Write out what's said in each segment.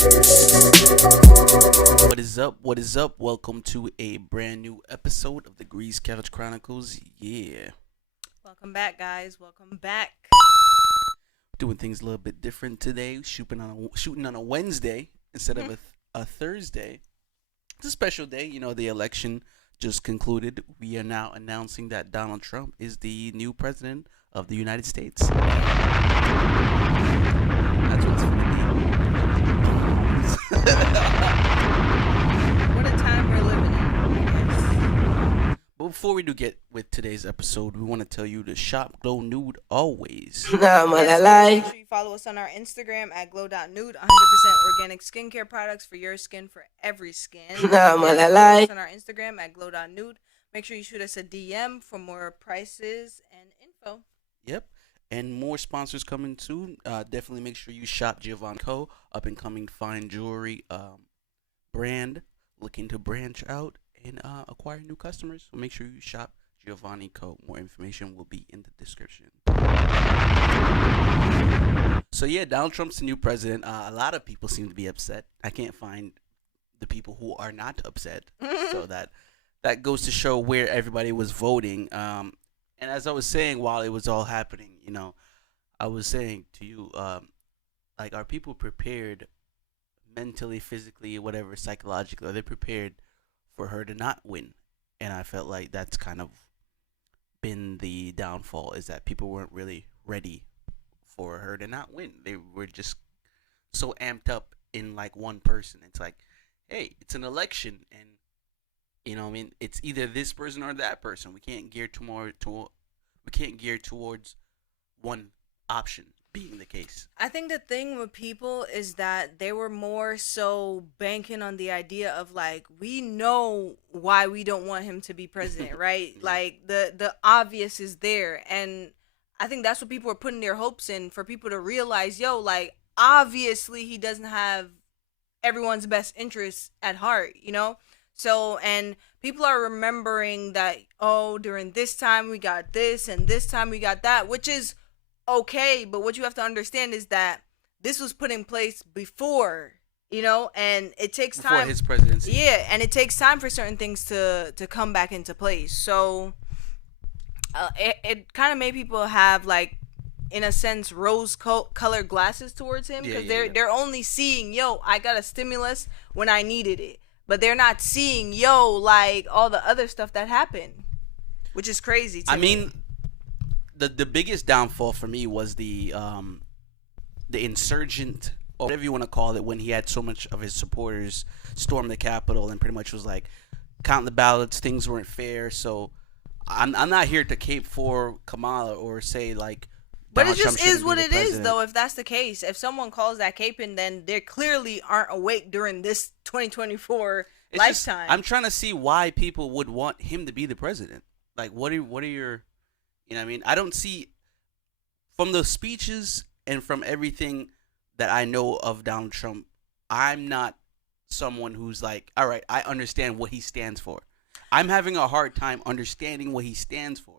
What is up? What is up? Welcome to a brand new episode of the CouchChronicles. Yeah, Welcome back, guys. Welcome back. doing things a little bit different today. Shooting on a Wednesday instead of a Thursday. It's a special day. You know, the election just concluded. We are now announcing that Donald Trump is the new president of the United States. That's what's gonna What a time we're living in, I guess. But before we do get with today's episode, we want to tell you to shop Glow Nude always. Make sure you follow us on our Instagram at glow.nude. 100% organic skincare products for your skin, for every skin. Follow us on our Instagram at glow.nude. Make sure you shoot us a DM for more prices and info. Yep. And more sponsors coming soon. Definitely make sure you shop GEOVANNY Co. Up and coming fine jewelry brand looking to branch out and acquire new customers. So make sure you shop GEOVANNY Co. More information will be in the description. So yeah, Donald Trump's the new president. A lot of people seem to be upset. I can't find the people who are not upset. So that goes to show where everybody was voting. And as I was saying while it was all happening, you know, I was saying to you, like, are people prepared mentally, physically, whatever, psychologically? Are they prepared for her to not win? And I felt like that's kind of been the downfall, is that people weren't really ready for her to not win. They were just so amped up in, like, one person. It's like, hey, it's an election, and you know what I mean? It's either this person or that person. We can't gear towards one option being the case. I think the thing with people is that they were more so banking on the idea of, like, we know why we don't want him to be president, right? Yeah. Like, the obvious is there. And I think that's what people are putting their hopes in, for people to realize, yo, like, obviously he doesn't have everyone's best interests at heart, you know? So, and people are remembering that, oh, during this time we got this and this time we got that, which is okay. But what you have to understand is that this was put in place before, you know, and it takes time. Before his presidency. Yeah, and it takes time for certain things to come back into place. So it kind of made people have, like, in a sense, rose-colored glasses towards him, because they're only seeing, yo, I got a stimulus when I needed it. But they're not seeing, yo, like, all the other stuff that happened, which is crazy to me. I mean, the biggest downfall for me was the insurgent, or whatever you want to call it, when he had so much of his supporters storm the Capitol and pretty much was like, count the ballots, things weren't fair. So I'm not here to cape for Kamala or say, like, but Donald it just Trump is what it president. is, though, if that's the case. If someone calls that caping, then they clearly aren't awake during this 2024 lifetime. I'm trying to see why people would want him to be the president. Like, what are your, you know what I mean? I don't see, from the speeches and from everything that I know of Donald Trump, I'm not someone who's like, all right, I understand what he stands for. I'm having a hard time understanding what he stands for.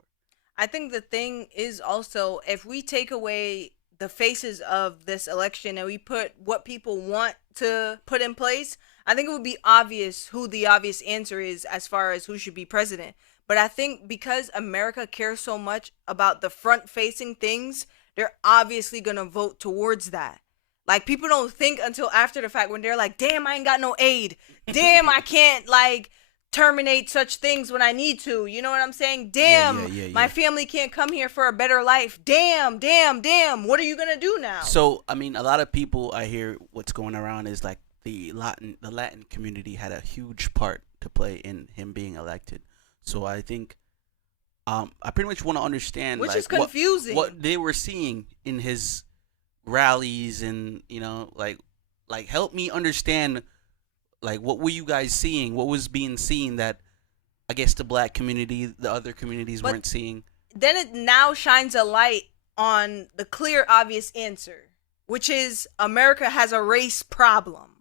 I think the thing is also, if we take away the faces of this election and we put what people want to put in place, I think it would be obvious who the obvious answer is as far as who should be president. But I think because America cares so much about the front-facing things, they're obviously going to vote towards that. Like, people don't think until after the fact, when they're like, damn, I ain't got no aid. Damn, I can't, like, terminate such things when I need to. You know what I'm saying? Damn, my family can't come here for a better life. Damn. What are you gonna do now? So, I mean, a lot of people, I hear what's going around is, like, the Latin community had a huge part to play in him being elected. So I think I pretty much want to understand, which like, is confusing, what they were seeing in his rallies, and, you know, like help me understand, like, what were you guys seeing? What was being seen that I guess the black community, the other communities weren't seeing? Then it now shines a light on the clear, obvious answer, which is America has a race problem.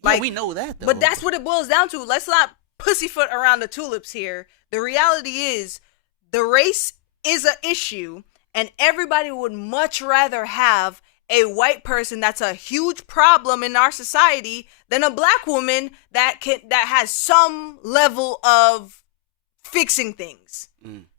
Like, yeah, we know that, though. But that's what it boils down to. Let's not pussyfoot around the tulips here. The reality is the race is an issue, and everybody would much rather have a white person that's a huge problem in our society than a black woman that has some level of fixing things.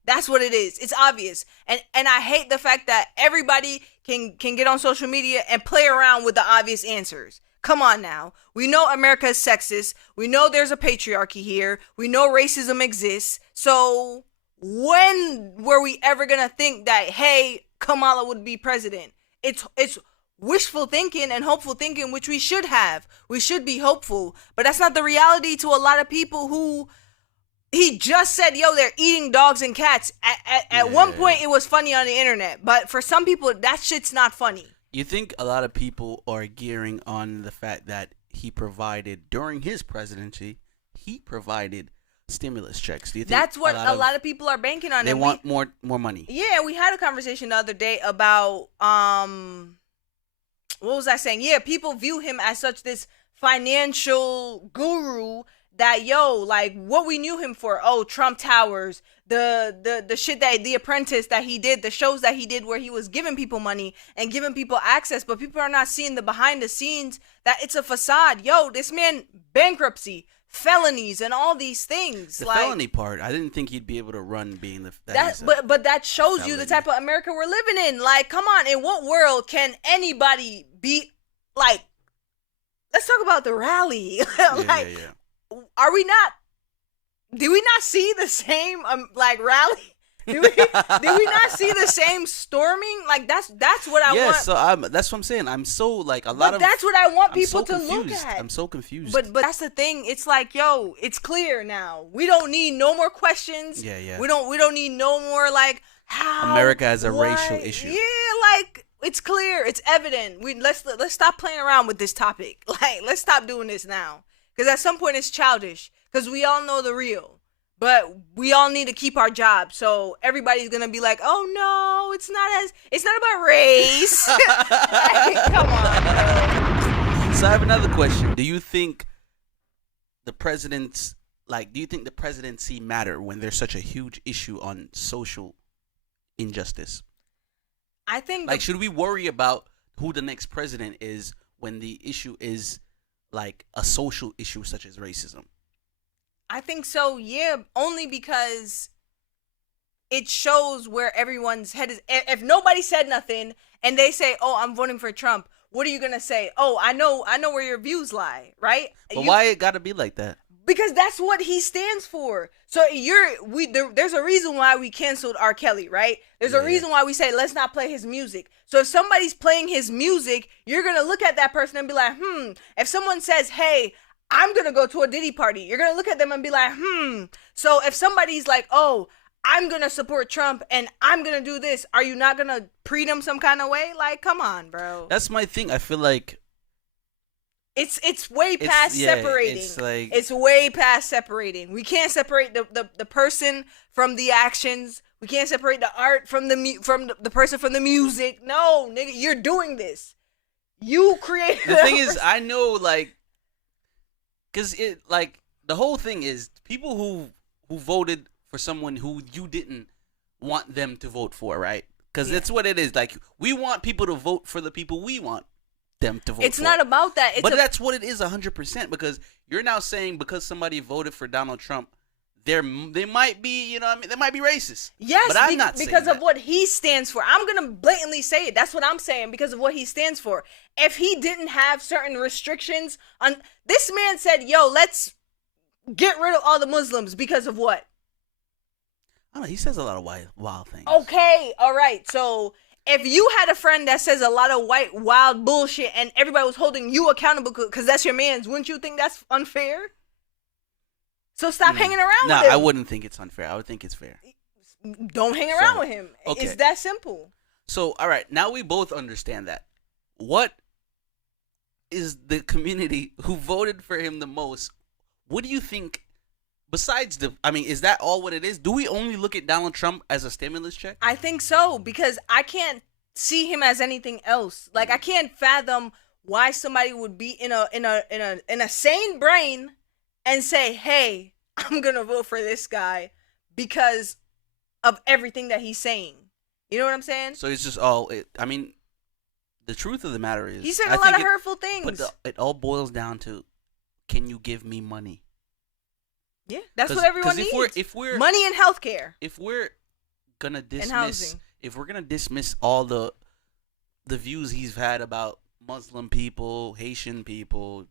That's what it is. It's obvious. And I hate the fact that everybody can get on social media and play around with the obvious answers. Come on now. We know America is sexist. We know there's a patriarchy here. We know racism exists. So when were we ever going to think that, hey, Kamala would be president? It's wishful thinking and hopeful thinking, which we should have. We should be hopeful. But that's not the reality to a lot of people who... He just said, yo, they're eating dogs and cats. At one point, it was funny on the internet. But for some people, that shit's not funny. You think a lot of people are gearing on the fact that he provided, during his presidency, he provided stimulus checks? Do you think that's what a lot of people are banking on? They want more money. Yeah, we had a conversation the other day about, what was I saying? Yeah, people view him as such this financial guru that, yo, like, what we knew him for, Trump Towers, the shit that The Apprentice that he did, the shows that he did where he was giving people money and giving people access, but people are not seeing the behind the scenes, that it's a facade. Yo, this man, bankruptcy, felonies, and all these things. The felony part, I didn't think he'd be able to run being the... But that shows you the type of America we're living in. Like, come on, in what world can anybody be, like, let's talk about the rally. Like, are we not? Did we not see the same rally? Did we not see the same storming? Like that's what I want. Yeah, so that's what I'm saying. I'm so like that's what I want people to look at. I'm so confused. But that's the thing. It's like, yo, it's clear now. We don't need no more questions. Yeah. We don't need no more like how America has a racial issue. Yeah, like it's clear. It's evident. Let's stop playing around with this topic. Like let's stop doing this now. Because at some point it's childish. Because we all know the real. But we all need to keep our jobs. So everybody's going to be like, oh no, it's not about race. Like, come on, bro. So I have another question. Do you think the presidency matter when there's such a huge issue on social injustice? I think... Like, should we worry about who the next president is when the issue is like a social issue such as racism? I think so, yeah, only because it shows where everyone's head is. If nobody said nothing and they say, oh, I'm voting for Trump, what are you going to say? Oh, I know where your views lie, right? But why it got to be like that? Because that's what he stands for. So there's a reason why we canceled R. Kelly, right? There's a reason why we say let's not play his music. So if somebody's playing his music, you're going to look at that person and be like, If someone says, hey, I'm going to go to a Diddy party, you're going to look at them and be like, So if somebody's like, oh, I'm going to support Trump and I'm going to do this, are you not going to treat them some kind of way? Like, come on, bro. That's my thing. I feel like it's way past separating. It's way past separating. We can't separate the person from the actions. We can't separate the art from the person from the music. No, nigga, you're doing this. You created. The thing is, I know, like, because it, like, the whole thing is people who voted for someone who you didn't want them to vote for, right? Because that's what it is. Like, we want people to vote for the people we want them to vote for. It's not about that. But that's what it is 100%, because you're now saying because somebody voted for Donald Trump, they might be, they might be racist. Yes, but I'm not because saying of what he stands for. I'm going to blatantly say it. That's what I'm saying, because of what he stands for. If he didn't have certain restrictions on, this man said, yo, let's get rid of all the Muslims because of what? I don't know. He says a lot of wild things. Okay, all right. So if you had a friend that says a lot of wild bullshit and everybody was holding you accountable because that's your man's, wouldn't you think that's unfair? So stop hanging around with him. No, I wouldn't think it's unfair. I would think it's fair. Don't hang around with him. Okay. It's that simple. So, all right. Now we both understand that. What is the community who voted for him the most? What do you think? Besides is that all what it is? Do we only look at Donald Trump as a stimulus check? I think so, because I can't see him as anything else. Like, I can't fathom why somebody would be in a sane brain and say, hey, I'm gonna vote for this guy because of everything that he's saying. You know what I'm saying? So it's just the truth of the matter is, He said a lot of hurtful things. But it all boils down to, can you give me money? Yeah, that's what everyone needs. If we're money and healthcare. If we're gonna dismiss all the views he's had about Muslim people, Haitian people,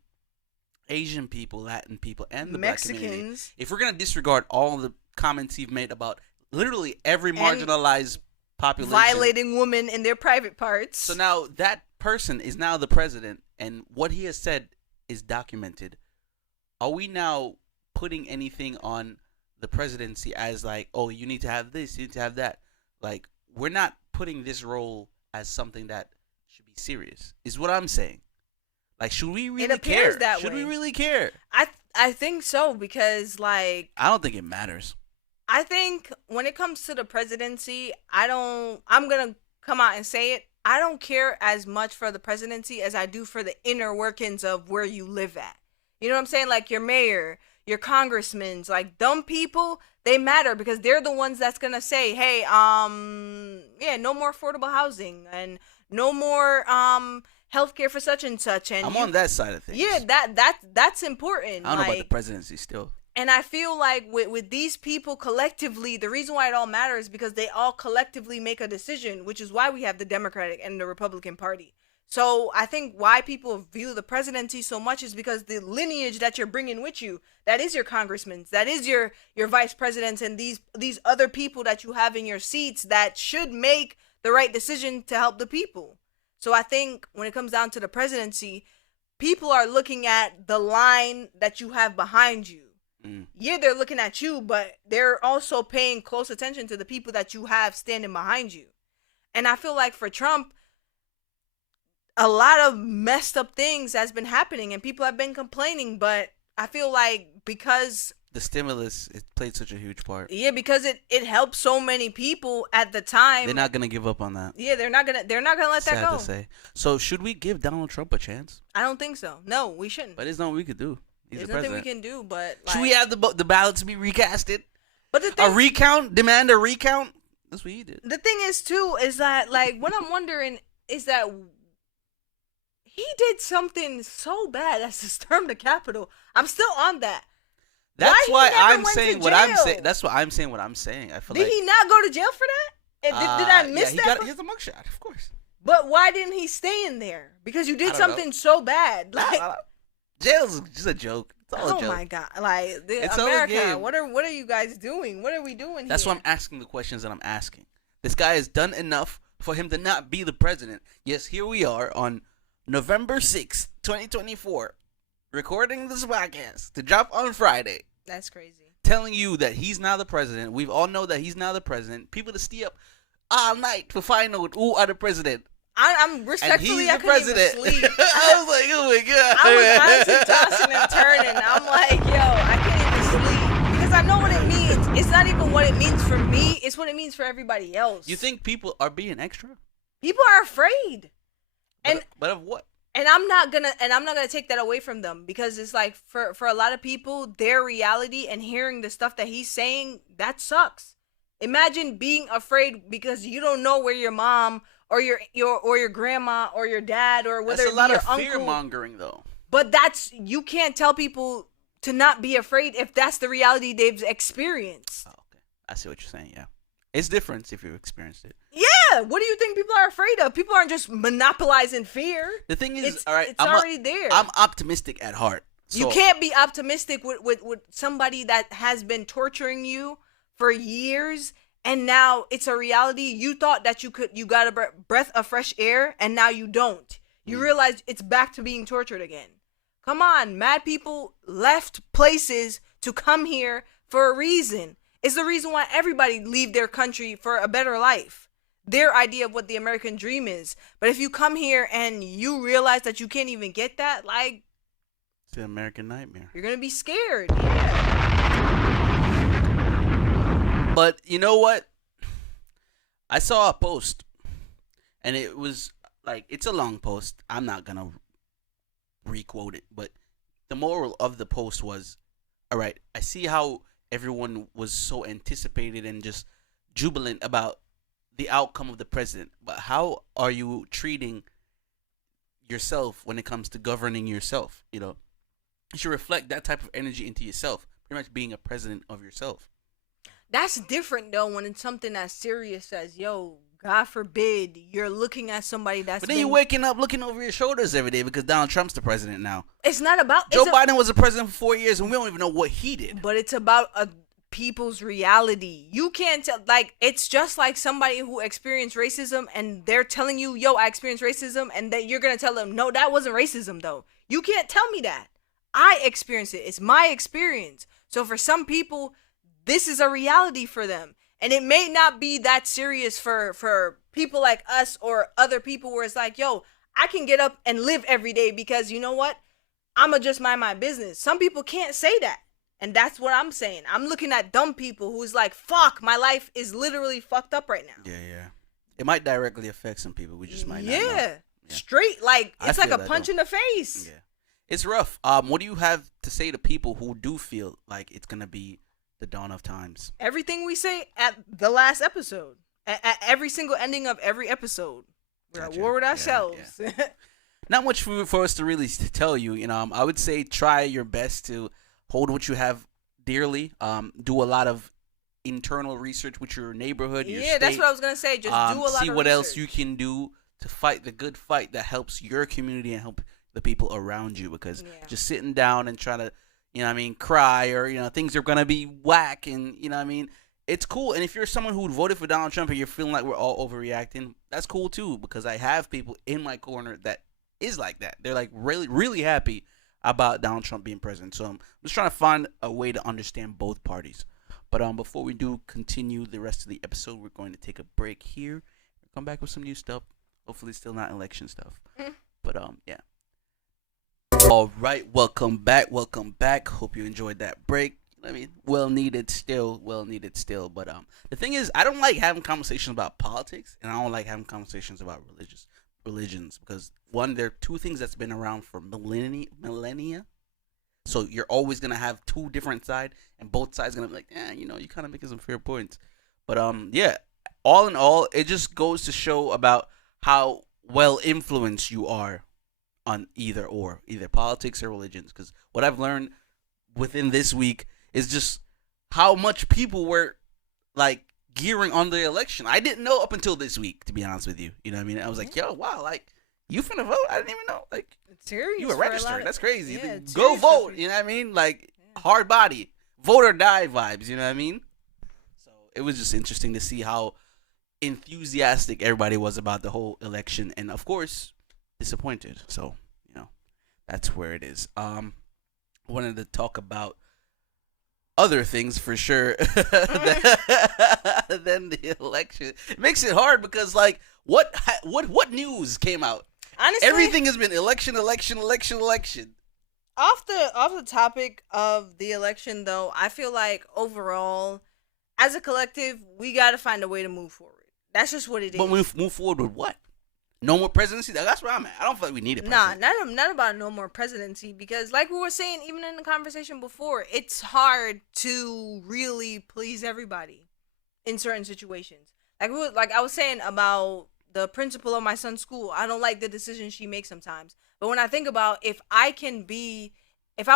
Asian people, Latin people, and the Mexicans. Black community, if we're gonna disregard all the comments he's made about literally every marginalized population, violating women in their private parts, so now that person is now the president, and what he has said is documented. Are we now putting anything on the presidency as like, oh, you need to have this, you need to have that? Like, we're not putting this role as something that should be serious, is what I'm saying. Like, should we really care? Should we really care? I think so, because like, I don't think it matters. I think when it comes to the presidency, I'm gonna come out and say it. I don't care as much for the presidency as I do for the inner workings of where you live at. You know what I'm saying? Like your mayor, your congressmen, like dumb people, they matter because they're the ones that's gonna say, hey, no more affordable housing and no more healthcare for such and such. And I'm on that side of things. Yeah, that's important. I don't know about the presidency still. And I feel like with these people collectively, the reason why it all matters is because they all collectively make a decision, which is why we have the Democratic and the Republican Party. So I think why people view the presidency so much is because the lineage that you're bringing with you, that is your congressmen, that is your vice presidents, and these other people that you have in your seats that should make the right decision to help the people. So I think when it comes down to the presidency, people are looking at the line that you have behind you. Yeah, they're looking at you, but they're also paying close attention to the people that you have standing behind you. And I feel like for Trump, a lot of messed up things has been happening and people have been complaining, but I feel like because the stimulus, it played such a huge part. Yeah, because it helped so many people at the time. They're not gonna give up on that. Yeah, they're not gonna let that go. Sad to say. So should we give Donald Trump a chance? I don't think so. No, we shouldn't. But there's nothing we could do. There's nothing we can do, but like, should we have the ballots be recasted? But the thing, a recount, demand a recount. That's what he did. The thing is too is that like what I'm wondering is that he did something so bad as to storm the Capitol. I'm still on that. That's why I'm saying what I'm saying. That's why I'm saying what I'm saying. I feel did he not go to jail for that? Did I miss that? He has a mugshot, of course. But why didn't he stay in there? Because you did something so bad. Like jail's just a joke. It's all a joke. Oh my God! Like it's America, what are you guys doing? What are we doing? That's why I'm asking the questions that I'm asking. This guy has done enough for him to not be the president. Yes, here we are on November 6th, 2024, recording this podcast to drop on Friday. That's crazy. Telling you that he's now the president. We all know that he's now the president. People to stay up all night to find out who are the president. I'm respectfully, I couldn't even sleep. I was like, oh my God. I was honestly tossing and turning. I'm like, yo, I can't even sleep. Because I know what it means. It's not even what it means for me. It's what it means for everybody else. You think people are being extra? People are afraid. But of what? And I'm not gonna take that away from them, because it's like for a lot of people, their reality and hearing the stuff that he's saying, that sucks. Imagine being afraid because you don't know where your mom or your grandma or your dad or whether that's a lot of uncle, fear mongering though. But you can't tell people to not be afraid if that's the reality they've experienced. Oh, okay, I see what you're saying. Yeah, it's different if you've experienced it. Yeah, what do you think people are afraid of? People aren't just monopolizing fear. The thing is, all right, it's already there. I'm optimistic at heart. So. You can't be optimistic with somebody that has been torturing you for years, and now it's a reality. You thought that you got a breath of fresh air, and now you don't. You realize it's back to being tortured again. Come on, mad people left places to come here for a reason. It's the reason why everybody leave their country for a better life. Their idea of what the American dream is. But if you come here and you realize that you can't even get that, like, it's the American nightmare. You're going to be scared. Yeah. But you know what? I saw a post, and it was like, it's a long post. I'm not going to re-quote it, but the moral of the post was, all right, I see how everyone was so anticipated and just jubilant about the outcome of the president, but how are you treating yourself when it comes to governing yourself. You should reflect that type of energy into yourself. Pretty much being a president of yourself. That's different though when it's something as serious as, yo, God forbid you're looking at somebody that's. But then you're waking up looking over your shoulders every day because Donald Trump's the president now. It's not about Joe Biden was the president for 4 years and we don't even know what he did. But it's about people's reality. You can't tell. Like, it's just like somebody who experienced racism and they're telling you, yo, I experienced racism, and that you're gonna tell them, no, that wasn't racism though. You can't tell me that. I experienced it. It's my experience. So for some people, this is a reality for them. And it may not be that serious for people like us or other people where it's like, yo, I can get up and live every day because you know what? I'ma just mind my business. Some people can't say that. And that's what I'm saying. I'm looking at dumb people who's like, fuck, my life is literally fucked up right now. Yeah. It might directly affect some people. We just might not know. Yeah. Straight. Like, it's like a punch in the face. Yeah. It's rough. What do you have to say to people who do feel like it's going to be the dawn of times? Everything we say at the last episode. At every single ending of every episode. We're at war with ourselves. Yeah. Not much for us to really tell you. I would say try your best to hold what you have dearly. Do a lot of internal research with your neighborhood, your state. That's what I was going to say. Just do a lot of research. See what else you can do to fight the good fight that helps your community and help the people around you. Because just sitting down and trying to, cry or, things are going to be whack and, it's cool. And if you're someone who voted for Donald Trump and you're feeling like we're all overreacting, that's cool too. Because I have people in my corner that is like that. They're like really, really happy about Donald Trump being president. So I'm just trying to find a way to understand both parties. But before we do continue the rest of the episode, we're going to take a break here. We'll come back with some new stuff. Hopefully still not election stuff. But yeah. All right, welcome back. Hope you enjoyed that break. Well needed still. But the thing is, I don't like having conversations about politics, and I don't like having conversations about religions because one, they're two things that's been around for millennia. So you're always gonna have two different sides, and both sides gonna be like, you kind of making some fair points. But yeah, all in all, it just goes to show about how well influenced you are on either politics or religions. Because what I've learned within this week is just how much people were like gearing on the election. I didn't know up until this week, to be honest with you. You know what I mean? I was like, yo, wow, like you finna vote? I didn't even know. Like, it's serious. You were registered. That's crazy. Yeah, go vote. You know what I mean? Like hard body, vote or die vibes. You know what I mean? So it was just interesting to see how enthusiastic everybody was about the whole election, and of course, disappointed. So that's where it is. Wanted to talk about other things for sure than the election. It makes it hard because like what news came out? Honestly, everything has been election. Off the topic of the election though, I feel like overall, as a collective, we got to find a way to move forward. That's just what it is. But move forward with what? No more presidency? That's where I'm at. I don't feel like we need a president. Nah, not about no more presidency, because like we were saying even in the conversation before, it's hard to really please everybody in certain situations. Like I was saying about the principal of my son's school, I don't like the decisions she makes sometimes. But when I think about if I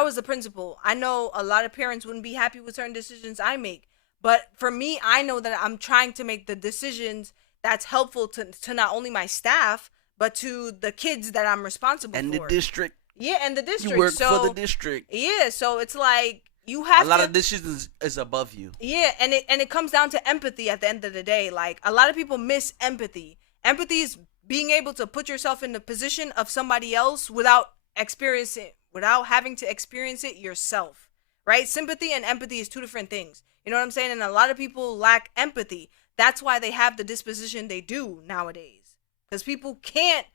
was the principal, I know a lot of parents wouldn't be happy with certain decisions I make. But for me, I know that I'm trying to make the decisions that's helpful to not only my staff, but to the kids that I'm responsible for. And the district. Yeah, and the district. You work for the district. Yeah, so it's like you have a lot of decisions is above you. Yeah, and it comes down to empathy at the end of the day. Like, a lot of people miss empathy. Empathy is being able to put yourself in the position of somebody else without having to experience it yourself. Right? Sympathy and empathy is two different things. You know what I'm saying? And a lot of people lack empathy. That's why they have the disposition they do nowadays. Because people can't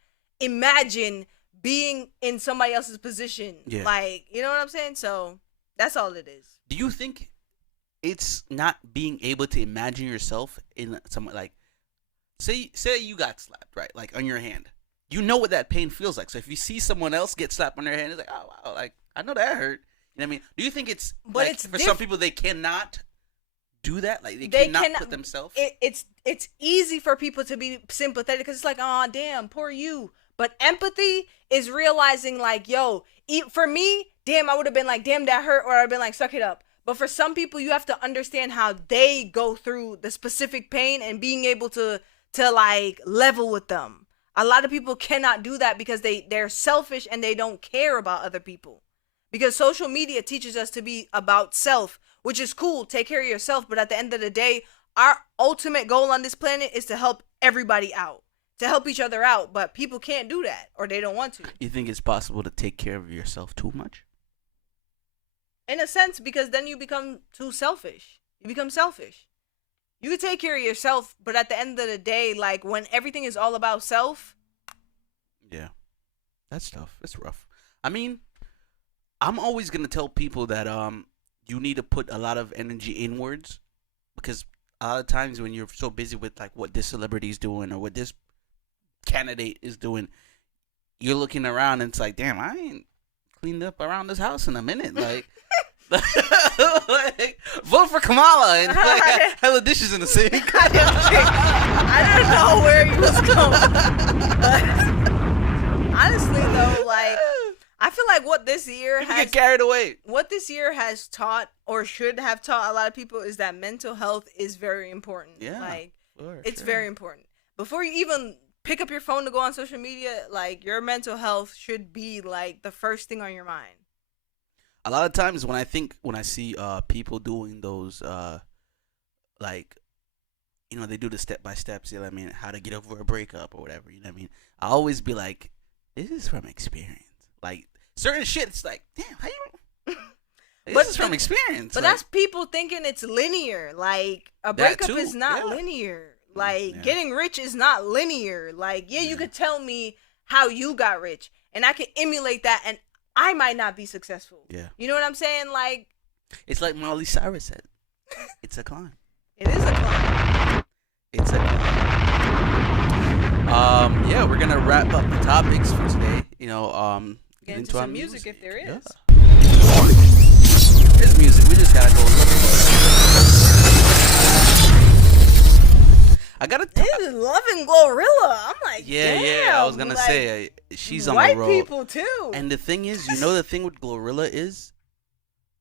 imagine being in somebody else's position. Yeah. Like, you know what I'm saying? So that's all it is. Do you think it's not being able to imagine yourself in someone like, say you got slapped, right? Like on your hand. You know what that pain feels like. So if you see someone else get slapped on their hand, it's like, oh wow, like I know that hurt. You know what I mean? Do you think it's some people they cannot do that? Like they cannot put themselves. It's easy for people to be sympathetic because it's like, oh damn, poor you. But empathy is realizing like, yo, for me, damn, I would have been like, damn, that hurt, or I've been like, suck it up. But for some people, you have to understand how they go through the specific pain and being able to like level with them. A lot of people cannot do that because they're selfish and they don't care about other people. Because social media teaches us to be about self, which is cool. Take care of yourself. But at the end of the day, our ultimate goal on this planet is to help everybody out, to help each other out. But people can't do that, or they don't want to. You think it's possible to take care of yourself too much? In a sense, because then you become too selfish. You become selfish. You can take care of yourself, but at the end of the day, like when everything is all about self. Yeah, that's tough. It's rough. I mean, I'm always gonna tell people that you need to put a lot of energy inwards, because a lot of times when you're so busy with like what this celebrity is doing or what this candidate is doing, you're looking around and it's like, damn, I ain't cleaned up around this house in a minute. Like, like vote for Kamala and like, have the dishes in the sink. I don't know where he was going. But honestly, though, like, I feel like what this year People get carried away. What this year has taught, or should have taught a lot of people, is that mental health is very important. Yeah, like it's very important. Before you even pick up your phone to go on social media, like your mental health should be like the first thing on your mind. A lot of times when I see people doing those like, you know, they do the step by steps, you know what I mean, how to get over a breakup or whatever, you know what I mean, I always be like, this is from experience. Like certain shit, it's like, damn, how you? This is from experience. But like, that's people thinking it's linear. Like a breakup is not linear. Like getting rich is not linear. Like you could tell me how you got rich, and I can emulate that, and I might not be successful. Yeah, you know what I'm saying? Like it's like Miley Cyrus said, it's a climb. It is a climb. It's a climb. Yeah, we're gonna wrap up the topics for today. You know, get into some music if there is. Yeah. There's music. We just gotta go. I gotta. Loving Glorilla. I'm like, yeah. I was gonna say she's on white the road. People too. And the thing is, you know, the thing with Glorilla is,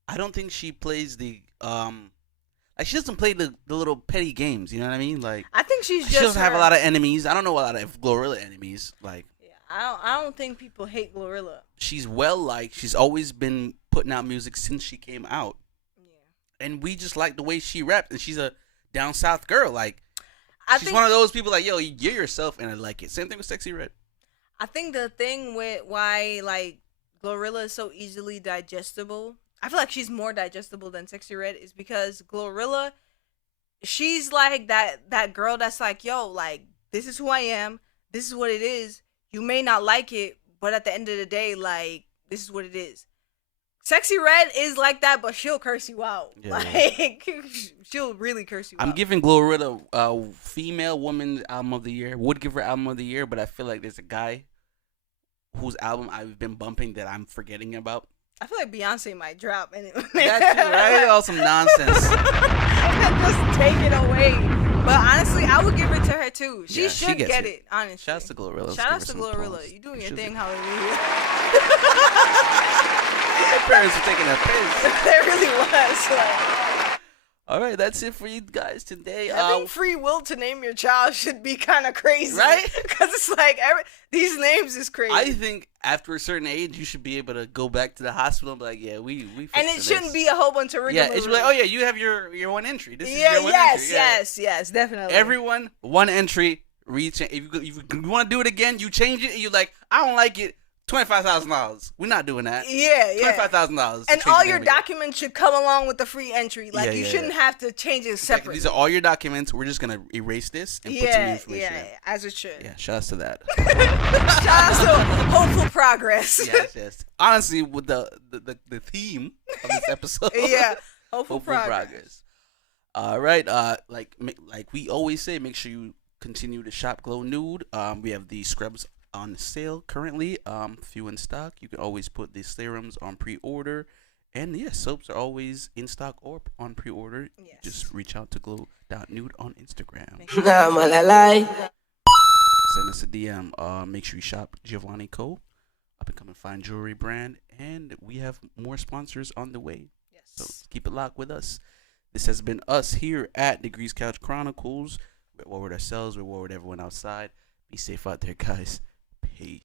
I don't think she plays the like she doesn't play the little petty games. You know what I mean? Like I think she doesn't have a lot of enemies. I don't know a lot of Glorilla enemies. Like. I don't think people hate Glorilla. She's liked. She's always been putting out music since she came out. Yeah. And we just like the way she raps. And she's a down south girl. Like, she's one of those people like, yo, you're yourself, and I like it. Same thing with Sexy Red. I think the thing with why, like, Glorilla is so easily digestible, I feel like she's more digestible than Sexy Red, is because Glorilla, she's like that girl that's like, yo, like, this is who I am. This is what it is. You may not like it, but at the end of the day, like, this is what it is. Sexy Red is like that, but she'll curse you out. Yeah. Like, she'll really curse you out. I'm giving Glorilla a female woman album of the year. Would give her album of the year, but I feel like there's a guy whose album I've been bumping that I'm forgetting about. I feel like Beyonce might drop anyway. That's it, right? All some nonsense. Just take it away. But honestly, I would give it to her too. She should get it. Honestly. Shout out to Glorilla. Shout out to Glorilla. You doing your thing, hallelujah. Their parents were taking a piss. They really was. Like, all right, that's it for you guys today. Having free will to name your child should be kind of crazy, right? Because it's like these names is crazy. I think after a certain age, you should be able to go back to the hospital and be like, yeah, we and it shouldn't be a whole bunch of rigmarole. Yeah, it should be like, oh yeah, you have your one entry. This is your one entry. Yes, definitely. Everyone, one entry. If you want to do it again, you change it, and you're like, I don't like it. $25,000. We're not doing that. Yeah. $25,000. And all your documents should come along with the free entry. Like you shouldn't have to change it separately. These are all your documents. We're just gonna erase this and put some new information in. As it should. Yeah, shout out to that. Shout out to hopeful progress. Yes. Honestly, with the theme of this episode. Yeah, hopeful progress. All right. Like we always say, make sure you continue to shop Glow Nude. We have the scrubs on sale currently, few in stock. You can always put the serums on pre-order, and soaps are always in stock or on pre-order. Yes. Just reach out to glow.nude on Instagram. send us a DM. Make sure you shop Giovanni Co. Up and coming fine jewelry brand, and we have more sponsors on the way. So Yes. keep it locked with us. This has been us here at Degrees Couch Chronicles. We're at war with ourselves. We're at war with everyone outside. Be safe out there, guys. Peace.